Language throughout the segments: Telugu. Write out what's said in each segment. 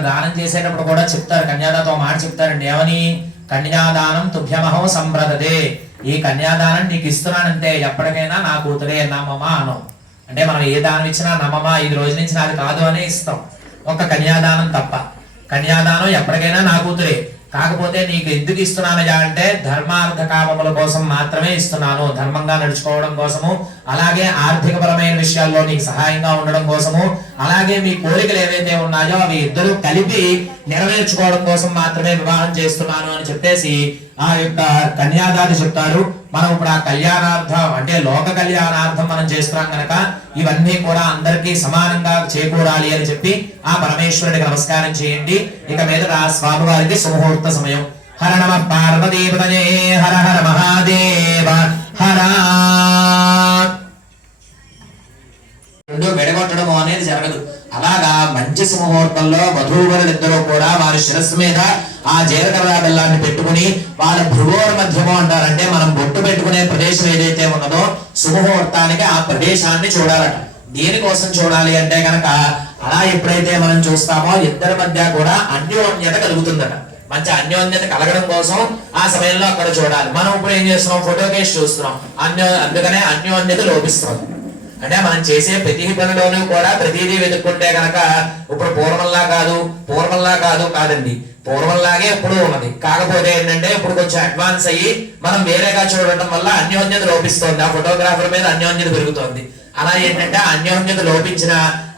దానం చేసేటప్పుడు కూడా చెప్తారు. కన్యాదాతో మాట చెప్తారండి ఏమని కన్యాదానం తుభ్యమహో సంప్రదదే ఈ కన్యాదానం నీకు ఇస్తున్నానంటే ఎప్పటికైనా నా కూతురే నమ్మమా అను. అంటే మనం ఏ దానం ఇచ్చినా నమ్మమా ఐదు రోజుల నుంచి నాది కాదు అనే ఇస్తాం. ఒక కన్యాదానం తప్ప. కన్యాదానం ఎప్పటికైనా నా కూతురే. కాకపోతే నీకు ఎందుకు ఇస్తున్నానయ్యా అంటే ధర్మార్థ కామముల కోసం మాత్రమే ఇస్తున్నాను. ధర్మంగా నడుచుకోవడం కోసము అలాగే ఆర్థిక పరమైన విషయాల్లో నీకు సహాయంగా ఉండడం కోసము అలాగే మీ కోరికలు ఏవైతే ఉన్నాయో అవి ఇద్దరు కలిపి నెరవేర్చుకోవడం కోసం మాత్రమే వివాహం చేస్తున్నాను అని చెప్పేసి ఆ యొక్క కన్యాదాది చెప్తారు. మనం ఇప్పుడు ఆ కళ్యాణార్థం అంటే లోక కళ్యాణార్థం మనం చేస్తున్నాం కనుక ఇవన్నీ కూడా అందరికీ సమానంగా చేకూరాలి అని చెప్పి ఆ పరమేశ్వరుడికి నమస్కారం చేయండి. ఇక మీద స్వామివారికి సుముహూర్త సమయం. హర నమ పార్వతీపదయే హర హర మహాదేవ హర. రెండో విడగొట్టడము అనేది జరగదు. అలాగా మంచి సుముహూర్తంలో వధూవరులిద్దరూ కూడా వారి శిరస్సు మీద ఆ జీలకర్ర బెల్లాన్ని పెట్టుకుని వాళ్ళ భృగోర మధ్యమో అంటారంటే మనం బొట్టు పెట్టుకునే ప్రదేశం ఏదైతే ఉన్నదో సుముహూర్తానికి ఆ ప్రదేశాన్ని చూడాలట. దేనికోసం చూడాలి అంటే గనక అలా ఎప్పుడైతే మనం చూస్తామో ఇద్దరి మధ్య కూడా అన్యోన్యత కలుగుతుందట. మంచి అన్యోన్యత కలగడం కోసం ఆ సమయంలో అక్కడ చూడాలి. మనం ఇప్పుడు ఏం చేస్తున్నాం? ఫోటో కేసు చూస్తున్నాం. అన్యో అందుకనే అన్యోన్యత లోపిస్తున్నాం. అంటే మనం చేసే ప్రతి పనిలోనూ కూడా ప్రతిదీ వెతుక్కుంటే గనక ఇప్పుడు పూర్వంలా కాదు పూర్వంలా కాదు కాదండి. పూర్వంలాగే ఎప్పుడు ఉన్నది. కాకపోతే ఏంటంటే ఇప్పుడు కొంచెం అడ్వాన్స్ అయ్యి మనం వేరేగా చూడటం వల్ల అన్యోన్యత లోపిస్తోంది. ఆ ఫోటోగ్రాఫర్ మీద అన్యోన్యత పెరుగుతోంది. అలా ఏంటంటే అన్యోన్యత లోపించిన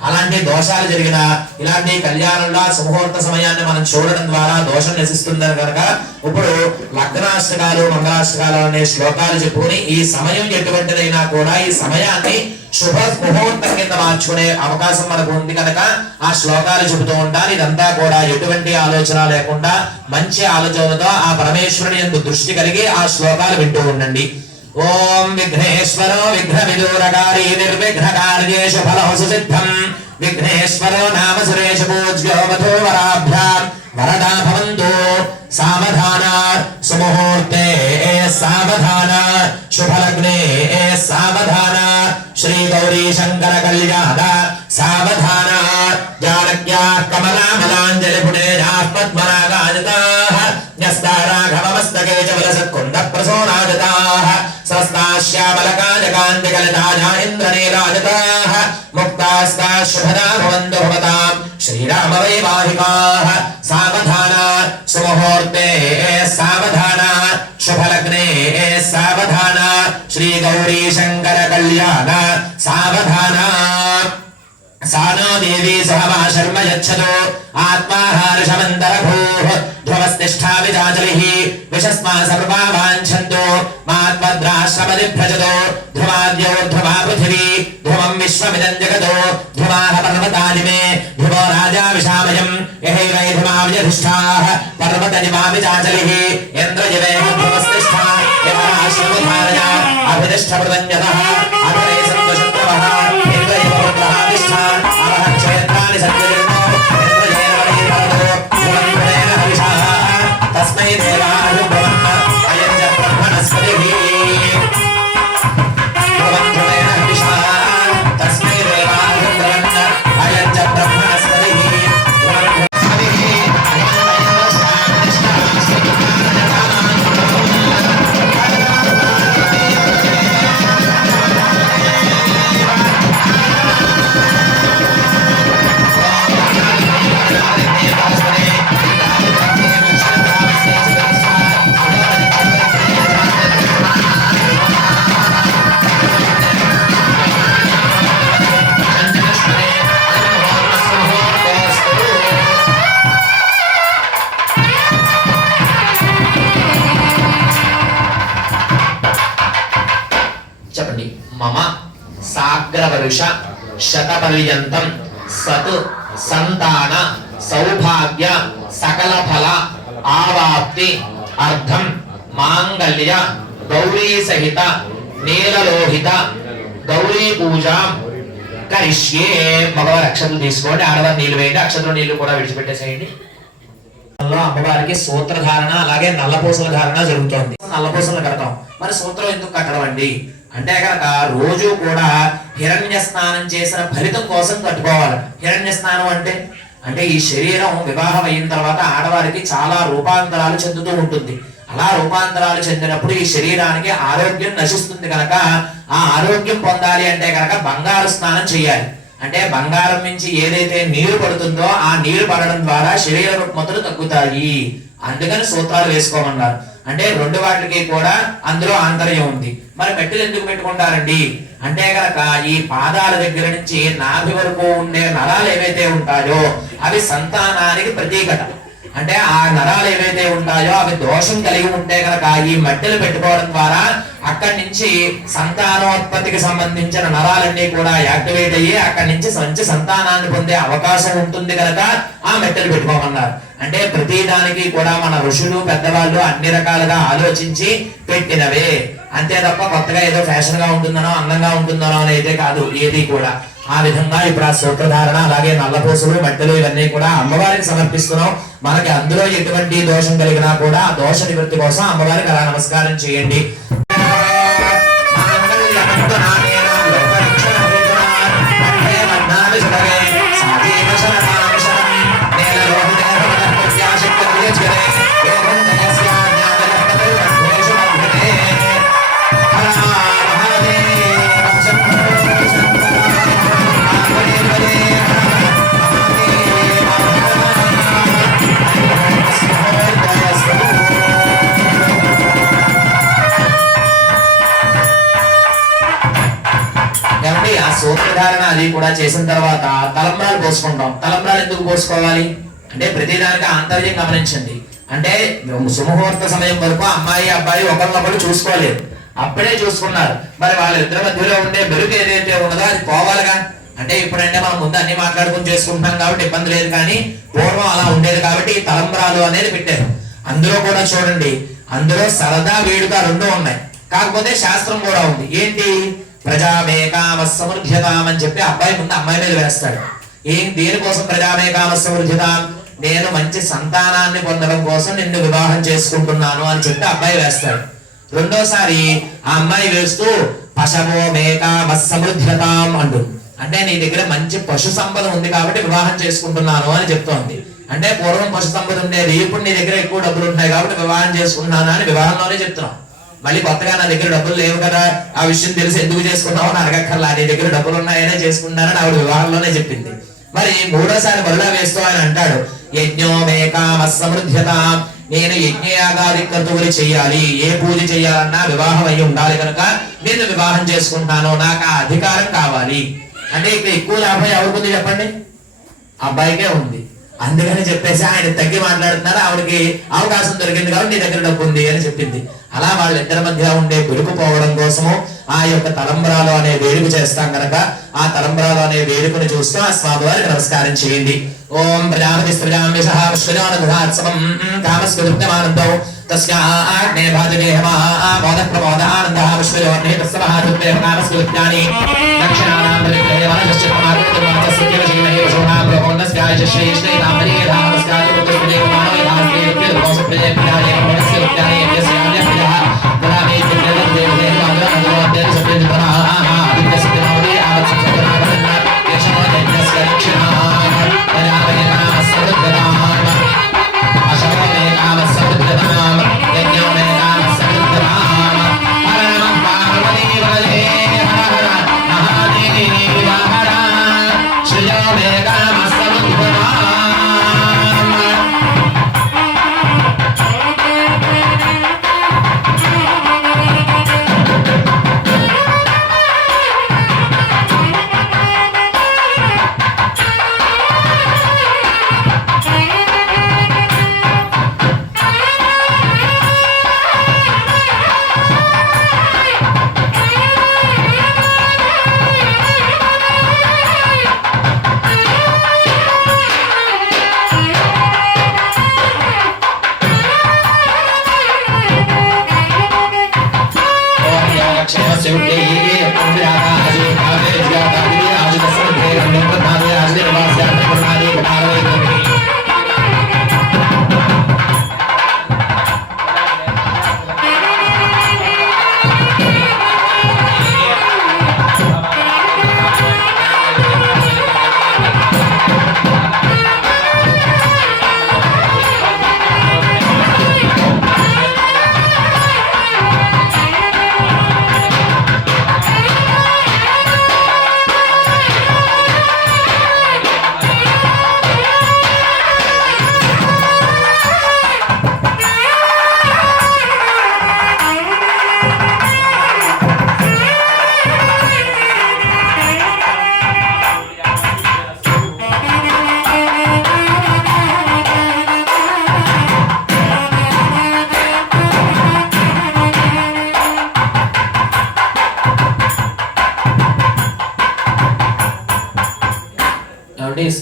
అలాంటి దోషాలు జరిగిన ఇలాంటి కళ్యాణంలో ఆ సుముహూర్త సమయాన్ని మనం చూడడం ద్వారా దోషం నశిస్తుందని కనుక ఇప్పుడు లగ్నాష్టకాలు మంగళాష్టకాలు అనే శ్లోకాలు చెప్పుకుని ఈ సమయం ఎటువంటిదైనా కూడా ఈ సమయాన్ని శుభ ముహూర్తం కింద మార్చుకునే అవకాశం మనకు ఉంది కనుక ఆ శ్లోకాలు చెబుతూ ఉంటారు. ఇదంతా కూడా ఎటువంటి ఆలోచన లేకుండా మంచి ఆలోచనతో ఆ పరమేశ్వరుని యందు దృష్టి కలిగి ఆ శ్లోకాలు వింటూ ఉండండి. ఓం విఘ్నేశ్వరో విఘ్న విదూరకారి నిర్విఘ్న కార్యేషు ఫలహు సిద్ధం విఘ్నేశ్వరో నా శ్రీ గౌరీ శంకర కళ్యాణ సావధాన జానక్యా కమలామలాంజలి పుణేజాత్మరాగాజతాః న్యస్తారాఘవమస్తకే చ వలసత్కుండ ప్రసోనాజతాః స్వస్తాశ్యామలకాజకాంతికలితాజా ఇంద్రనీరాజతాః ముక్తాస్తా శుభదా భవంతు భవతాం శ్రీరామ వైవాహికాః సావధాన సుముహూర్తే సావధాన శుభలగ్నే సావధాన శ్రీ గౌరీ శంకర కళ్యాణ సావధాన సానో దేవీ సహమా శర్మ యచ్చతో ఆత్మాహారషమంతరభూః ధ్రువస్తిష్ఠా విజాచలిః విశస్మా సర్వా వాంఛంతో మాత్మద్రాశ్రమది భ్రజతో ధ్రువాద్యో ధ్రువా పృథివీ ధ్రువం విశ్వమిదం జగతో ధ్రువాహ పర్వతాని మే ధ్రువో రాజా విశామయం యహైవై ధ్రువా విజధిష్ఠాః పర్వతనిమా విజాచలిః ఇంద్రజవేహ ధ్రువస్తిష్ఠా యమాశ్రమధారయ అభిదిష్ఠమృతంజతః అభిరే సంతుషత్వః అవహ క్షేత్రాన్ని సంజయన్నో ఇంద్రజేన వలీపరదో తస్మై దేవా సాగ్రవర్ష శతపర్యంతం సత్ సంతాన సౌభాగ్య సకల ఫల ఆవాప్తి అర్థం మాంగళ్య గౌరీ సహిత నీలలోహిత గౌరీ పూజ కరిష్యే. మగవారి అక్షతలు తీసుకోండి. ఆడవారి నీళ్ళు వేయండి. అక్షతలు నీళ్ళు కూడా విడిచిపెట్టేసేయండి. అమ్మవారికి సూత్రధారణ అలాగే నల్లపూసల ధారణ జరుగుతోంది. నల్లపూసలు కడతాం. మరి సూత్రం ఎందుకు కట్టడం అండి? అంటే కనుక రోజు కూడా హిరణ్య స్నానం చేసిన ఫలితం కోసం కట్టుకోవాలి. హిరణ్య స్నానం అంటే? అంటే ఈ శరీరం వివాహం అయిన తర్వాత ఆడవారికి చాలా రూపాంతరాలు చెందుతూ ఉంటుంది. అలా రూపాంతరాలు చెందినప్పుడు ఈ శరీరానికి ఆరోగ్యం నశిస్తుంది కనుక ఆ ఆరోగ్యం పొందాలి అంటే కనుక బంగారు స్నానం చేయాలి. అంటే బంగారం నుంచి ఏదైతే నీరు పడుతుందో ఆ నీరు పడడం ద్వారా శరీర రుగ్మతులు తగ్గుతాయి. అందుకని సూత్రాలు వేసుకోమన్నారు. అంటే రెండు వాటికి కూడా అందులో ఆంతర్యం ఉంది. మరి మెట్టులు ఎందుకు పెట్టుకుంటారండి? అంటే గనక ఈ పాదాల దగ్గర నుంచి నాభి వరకు ఉండే నరాలు ఏవైతే ఉంటాయో అవి సంతానానికి ప్రతీకట అంటే ఆ నరాలు ఏవైతే ఉంటాయో అవి దోషం కలిగి ఉంటే కనుక ఈ మట్టెలు పెట్టుకోవడం ద్వారా అక్కడి నుంచి సంతానోత్పత్తికి సంబంధించిన నరాలన్నీ కూడా యాక్టివేట్ అయ్యి అక్కడి నుంచి మంచి సంతానాన్ని పొందే అవకాశం ఉంటుంది కనుక ఆ మెట్టెలు పెట్టుకోమన్నారు. అంటే ప్రతి దానికి కూడా మన ఋషులు పెద్దవాళ్ళు అన్ని రకాలుగా ఆలోచించి పెట్టినవే. అంతే తప్ప కొత్తగా ఏదో ఫ్యాషన్గా ఉంటుందనో అందంగా ఉంటుందనో అనేది కాదు ఏది కూడా. ఆ విధంగా ఇప్పుడు ఆ సూత్రధారణ అలాగే నల్లపూసలు మట్టెలు ఇవన్నీ కూడా అమ్మవారికి సమర్పిస్తున్నాం. మనకి అందులో ఎటువంటి దోషం కలిగినా కూడా ఆ దోష నివృత్తి కోసం అమ్మవారికి అలా నమస్కారం చేయండి. ఏమంటే ఆ సూత్రధారణ అది కూడా చేసిన తర్వాత తలంబ్రాలు పోసుకుంటాం. తలంబ్రాలు ఎందుకు పోసుకోవాలి? అంటే ప్రతిదానికి ఆంతర్యం గమనించండి. అంటే సుముహూర్త సమయం వరకు అమ్మాయి అబ్బాయి ఒకరినొకరు చూసుకోలేదు. అప్పుడే చూసుకున్నారు. మరి వాళ్ళిద్దరి మధ్యలో ఉండే బెరుకు ఏదైతే ఉన్నదో అది పోవాలిగా. అంటే ఇప్పుడంటే మనం ముందు అన్ని మాట్లాడుకుని చేసుకుంటున్నాం కాబట్టి ఇబ్బంది లేదు కానీ పూర్వం అలా ఉండేది కాబట్టి ఈ తలంబ్రాలు అనేది పెట్టారు. అందులో కూడా చూడండి. అందులో సరదా వేడుక రెండు ఉన్నాయి. కాకపోతే శాస్త్రం కూడా ఉంది. ఏంటి? ప్రజామేకామ సమృద్ధ్యతాం అని చెప్పి అబ్బాయి ముందు అమ్మాయి మీద వేస్తాడు. ఏం దేనికోసం ప్రజామేకామ సమృద్ధ్యతాం నేను మంచి సంతానాన్ని పొందడం కోసం నిన్ను వివాహం చేసుకుంటున్నాను అని చెప్పి అబ్బాయి వేస్తాడు. రెండోసారి ఆ అమ్మాయి వేస్తూ పశవో మేకామ సమృద్ధ్యతాం అంటు. అంటే నీ దగ్గర మంచి పశు సంపద ఉంది కాబట్టి వివాహం చేసుకుంటున్నాను అని చెప్తోంది. అంటే పూర్వం పశు సంపద ఉండేది ఇప్పుడు నీ దగ్గర ఎక్కువ డబ్బులు ఉంటాయి కాబట్టి వివాహం చేసుకుంటున్నాను అని వివాహంలోనే చెప్తున్నాం. మళ్ళీ కొత్తగా నా దగ్గర డబ్బులు లేవు కదా ఆ విషయం తెలిసి ఎందుకు చేసుకున్నావు అని అడగక్కర్లా నీ దగ్గర డబ్బులు ఉన్నాయనే చేసుకున్నానని ఆవిడ వివాహంలోనే చెప్పింది. మరి మూడోసారి మరలా వేస్తూ ఆయన అంటాడు యజ్ఞోమేకామ సమృద్ధ్యత నేను యజ్ఞయాగాది క్రతువులు చేయాలి ఏ పూజ చేయాలన్నా వివాహం అయి ఉండాలి కనుక నేను వివాహం చేసుకుంటాను నాకు ఆ అధికారం కావాలి. అంటే ఇక్కడ ఎక్కువ లాభం ఎవరికి చెప్పండి? అబ్బాయికే ఉంది. అందుకని చెప్పేసి ఆయన తగ్గి మాట్లాడుతున్నారు ఆవిడకి అవకాశం దొరికింది కాబట్టి నీ దగ్గర డబ్బు ఉంది అని చెప్పింది. అలా వాళ్ళిద్దరి మధ్య ఉండే బెరుకు పోవడం కోసము ఆ యొక్క తలంబరాలు అనే వేడుక చేస్తాం కనుక ఆ తలంబరాలు అనే వేడుకను చూస్తూ ఆ స్వామి వారికి నమస్కారం చేయండి ఓం ప్రజాపతి ప్రజాంబిష విశ్వజానధాత్సవం కామస్కృత్యమానందం తస్యా ప్రమోద ఆనంద విశ్వయోర్నే తస్సమహాదుర్దేవ కామస్కృత్యాని దక్షిణానాం పరిగ్రహే వనజశ్చ ప్రమాదృతమాచ సత్యవశీమహే వశోనాం బ్రహ్మణస్యాయ శ్రేష్ఠై రామరే రామస్కాయ పుత్రదేవ మానవే ప్రియ ప్రియ ప్రియ ప్రియ ప్రియ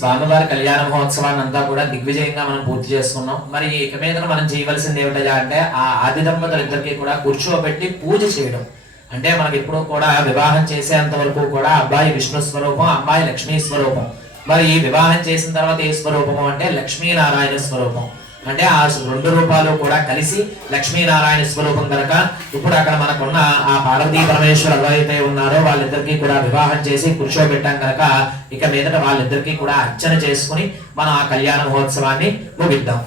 స్వామివారి కళ్యాణ మహోత్సవాన్ని అంతా కూడా దిగ్విజయంగా మనం పూర్తి చేసుకున్నాం. మరి ఇక మీద మనం చేయవలసింది ఏమిటా అంటే ఆ ఆది దంపతులిద్దరికీ కూడా కూర్చోబెట్టి పూజ చేయడం. అంటే మనకి ఎప్పుడూ కూడా వివాహం చేసేంత వరకు కూడా అబ్బాయి విష్ణు స్వరూపం అమ్మాయి లక్ష్మీ స్వరూపం. మరి ఈ వివాహం చేసిన తర్వాత ఏ స్వరూపము అంటే లక్ష్మీనారాయణ స్వరూపం. అంటే ఆ రెండు రూపాలు కూడా కలిసి లక్ష్మీనారాయణ స్వరూపం కనుక ఇప్పుడు అక్కడ మనకున్న ఆ పార్వతీ పరమేశ్వరు ఎవరైతే ఉన్నారో వాళ్ళిద్దరికీ కూడా వివాహం చేసి కూర్చోబెట్టాం కనుక ఇక మీదట వాళ్ళిద్దరికీ కూడా అర్చన చేసుకుని మనం ఆ కళ్యాణ మహోత్సవాన్ని ముగిద్దాం.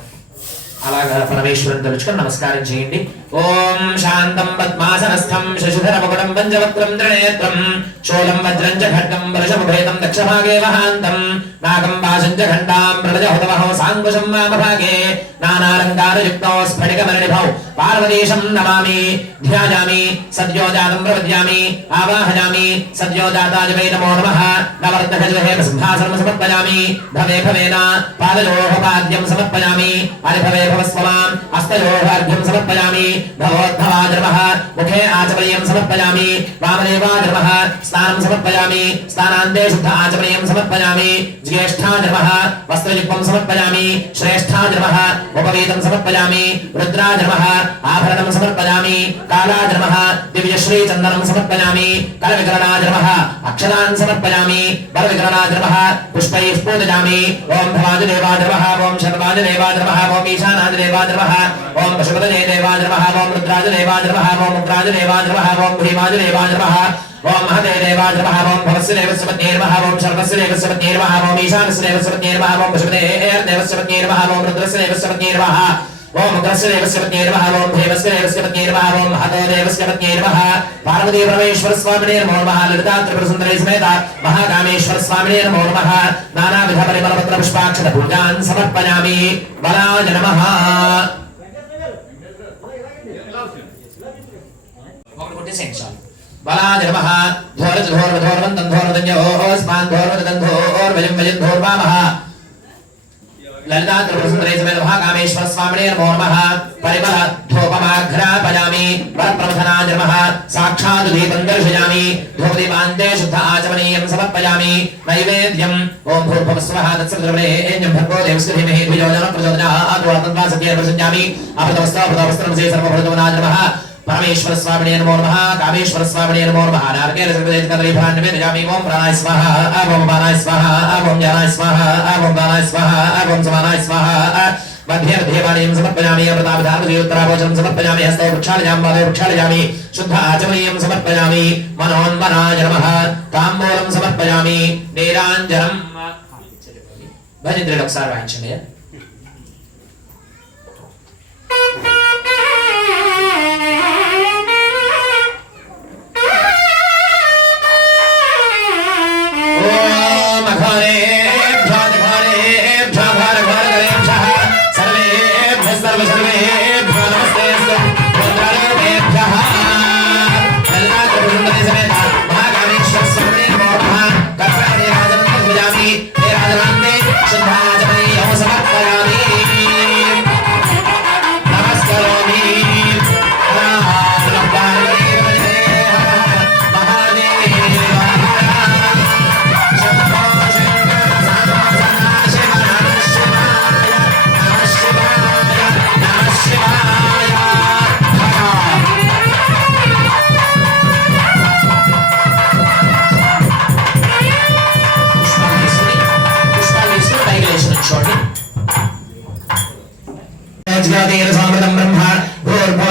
అలాగా పరమేశ్వరుని తలుచుకొని నమస్కారం చేయండి. ఓం శాంతం పద్మాసనస్థం శశిధర మకుటం పంచవక్రం త్రినేత్రం శూలం వజ్రం చ ఖడ్గం వరుషముభేతం దక్షభాగే వహాంతం నాగం పాశం చ ఘంటాం ప్రళజ హుతవహో సాంకుశం వామభాగే నానాలంకారయుక్తో స్ఫటికమరణిభౌ పార్వతీశం నమామి ధ్యాయామి సద్యోజాతం ప్రపద్యామి ఆవాహయామి సద్యోజాతాయ వై నమో నమః నవర్ధకజలహేమ సింహాసనం సమర్పయామి భవే భవేన పాదయోహ పాద్యం సమర్పయామి అరిభవే భవస్వమాం హస్తయోః అర్ఘ్యం సమర్పయామి భవోద్భవాయ నమః ముఖే ఆచమనీయం సమర్పయామి వామదేవాయ నమః స్నానం సమర్పయామి స్నానాంతే శుద్ధ ఆచమనీయం సమర్పయామి జ్యేష్ఠాయ నమః వస్త్రయుగ్మం సమర్పయామి శ్రేష్ఠాయ నమః ఉపవేదం సమర్పయామి రుద్రాయ నమః ఆభరణం సమర్పయామి కాలాయ నమః దివ్యశ్రీ చందనం సమర్పయామి కరవికరణాయ నమః అక్షరాన్ సమర్పయామి వరవికరణాయ నమః పుష్పైః పూజయామి ఓం భవాజ దేవాయ నమః ఓం శర్వాజ దేవాయ నమః ఓం ఈశానాయ దేవాయ నమః ఓం పశుపతయే దేవాయ నమః ఓం రుద్రాజ దేవాయ నమః ఓం ఉగ్రాజ దేవాయ నమః ఓం భీమాజ దేవాయ నమః ఓం మహదే దేవాయ నమః ఓం భవస్య దేవస్య పత్నే నమః ఓం శర్వస్య దేవస్య పత్నే నమః ఓం ఈశానస్య దేవస్య పత్నే నమః ఓం పశుపతయే దేవస్య పత్నే నమః ఓం రుద్రస్య దేవస్య పత్నే నమః ఓం ఉగ్రస్య దేవస్య పత్నే నమః ఓం భీమస్య దేవస్య పత్నే నమః ఓం మహదో దేవస్య పత్నే నమః పార్వతీ పరమేశ్వర స్వామినే నమో నమః లలితా త్రిపుర సుందరీ సమేత మహాకామేశ్వర స్వామినే నమో నమః నానావిధ పరిమళ పత్ర పుష్పాక్షత పూజాన్ సమర్పయామి బలాయ నమః ఒకటి కొట్టేసేయండి చాలు బలాయ నమః ధోరజ ధోర ధోరవంతం ధోరదంయోస్మాన్ ధోరదంధోర్వయం వయం ధోర్వామః లలితా త్రిపురసుందరీ సమేత మహాకామేశ్వర స్వామినే నమో నమః పరిమళ ధూపమాఘ్రాపయామి వరప్రమథనాయ నమః సాక్షాత్ దీపం దర్శయామి ధూపదీపాంతే శుద్ధ ఆచమనీయం సమర్పయామి నైవేద్యం ఓం భూర్భువస్వః తత్సవితుర్వరేణ్యం భర్గో దేవస్య ధీమహి ధియోజన ప్రచోదయాత్ వాతన్వా సత్యేన ప్రసజ్ఞామి అపదవస్థా ప్రదవస్త్రం సే సర్వభృతవనాయ నమః పరమేశ్వర స్వామినే నమో నమః కామేశ్వర స్వామినే నమో నమః నారకేర సర్వదేశ కదలీఫలాన్ని నివేదయామి ఓం ప్రాణాయ స్వాహ ఓం బాణాయ స్వాహ ఓం జ్ఞానాయ స్వాహ ఓం దానాయ స్వాహ ఓం సమానాయ స్వాహ మధ్య దేవాలయం సమర్పయామి అమృతావధారముత్తరాభోజనం సమర్పయామి హస్తో వృక్షాళయామి పాదే వృక్షాళయామి శుద్ధ ఆచమనీయం సమర్పయామి మనోన్మనాయ నమః తాంబూలం సమర్పయామి నీరాంజనం భజంత్రుడు ఒకసారి Adelante, sandali.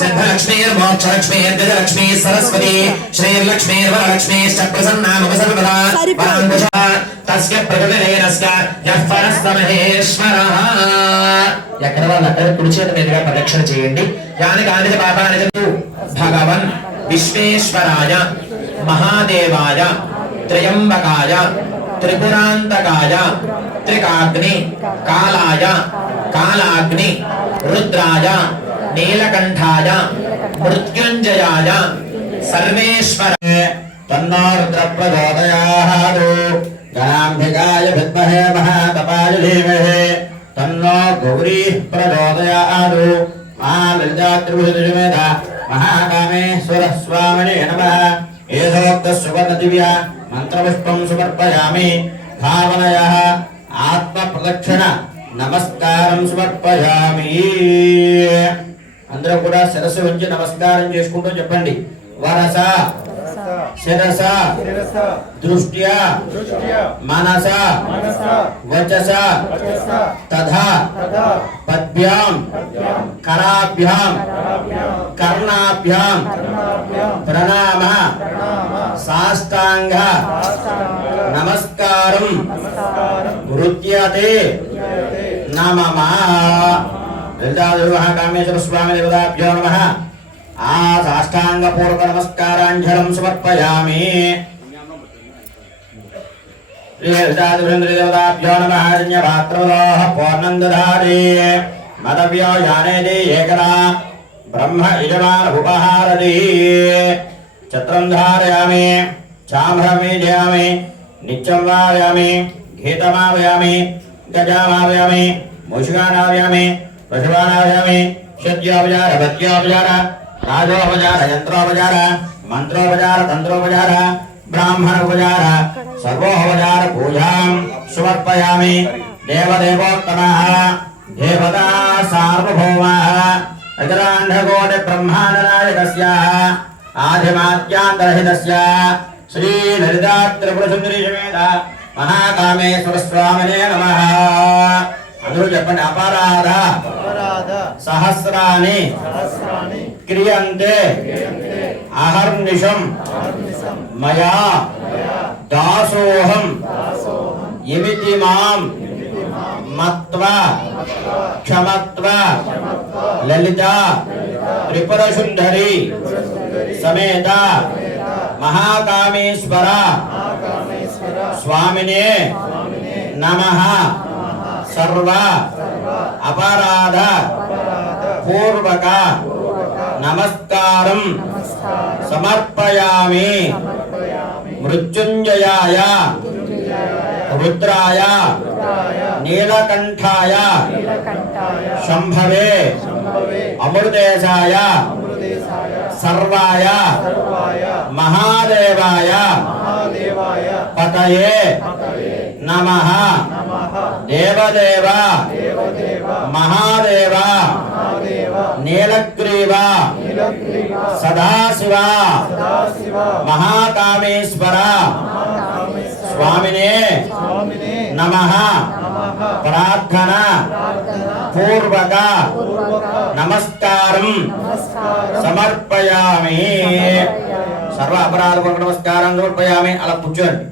సిద్ధలక్ష్మీర్మోక్షలక్ష్మీర్గజలక్ష్మీ సరస్వతి శ్రీర్లక్ష్మీర్వరలక్ష్మీశ్చ ప్రసన్నామవ సర్వదా పరాంకుశ తస్య ప్రకటనేనస్య యః పరస్తమహేశ్వరః ఎక్కడ వాళ్ళు అక్కడ కుడి చేత మీదుగా ప్రదక్షిణ చేయండి యాని కాని చ పాపాని చ తు భగవన్ విశ్వేశ్వరాయ మహాదేవాయ త్రయంబకాయ త్రిపురాంతకాయ త్రికాగ్ని కాలాయ కాలాగ్ని రుద్రాయ नीलकंठाया मृत्युंजयाय सर्वेश्वर तन्नोर्द्रप्रबोधयादो गणाम्बिकाय विद्महे महातपाय धीमहे तन्ना गौरी प्रचोदयादो महालज्जात्रिभुजमेध महाकामेश्वर स्वामिने नमः। एषोक्तसुवर्णदिव्या मन्त्रपुष्पं समर्पयामि। भावनयः आत्मप्रदक्षिण नमस्कारं समर्पयामि। నమస్కారం అందరూ కూడా శిరస్సు ఉంచి నమస్కారం చేసుకుంటూ చెప్పండి. వరస. శిరస. దృష్ట్యా. మనస. వచస. తథా. పద్భ్యాం. కరాభ్యాం. కర్ణాభ్యాం. ప్రణామ. సాష్టాంగ. నమస్కారం. వృత్యతే. నమమా. లలితాదేవ కామేశ్వర స్వామి దేవతాభ్యో నమ ఆ సాష్టాంగపూర్వక నమస్కారాంజలం సమర్పయామి లలితాదేవేంద్రదేవతాభ్యో నమ హిరణ్యపాత్రోः పూర్ణం దధాతి మదవ్యో యానేది ఏకదా బ్రహ్మ యజమాన ఉపహారతి చత్రం ధారయామి చామ్రమీజయామి నిత్యం వాయామి గీతమావయామి గజామావయామి మూషికానావయామి పశువానావయామి షద్యోపచార భత్యోపచార రాజోపచార యంత్రోపచార మంత్రోపచార తంత్రోపచార బ్రాహ్మణోపచార సర్వోపచార పూజాం సమర్పయామి దేవదేవోత్తమ దేవతా సార్వభౌమ అఖిలాండకోటి బ్రహ్మాండనాయకస్య ఆదిమాత్యాంతరహితస్య శ్రీ లలితా త్రిపుర సుందరి సమేత మహాకామేశ్వర స్వామినే నమ అందరూ చెప్పండి అపరాధ. సహస్రాని క్రియంతే. అహర్నిశం. మయా. దాసోహం. ఇమితి మాం. మత్వ. క్షమత్వ. లలిత. త్రిపుర సుందరి సమేత. మహాకామేశ్వర. స్వామినే. నమ. సర్వ అపరాధ పూర్వక నమస్కారం సమర్పయామి మృత్యుంజయాయ రుద్రాయ నీలకంఠాయ శంభవే అమృతేశాయ సర్వాయ మహాదేవాయ పతయే నమ. దేవదేవ. మహాదేవ. నీలగ్రీవ. సదాశివ. మహాకామేశ్వర. స్వామినే. నమ. ప్రార్థన. పూర్వక. నమస్కారం. సమర్పయామి. సర్వ అపరాధ నమస్కారం సమర్పయామి. అలా కూర్చోండి.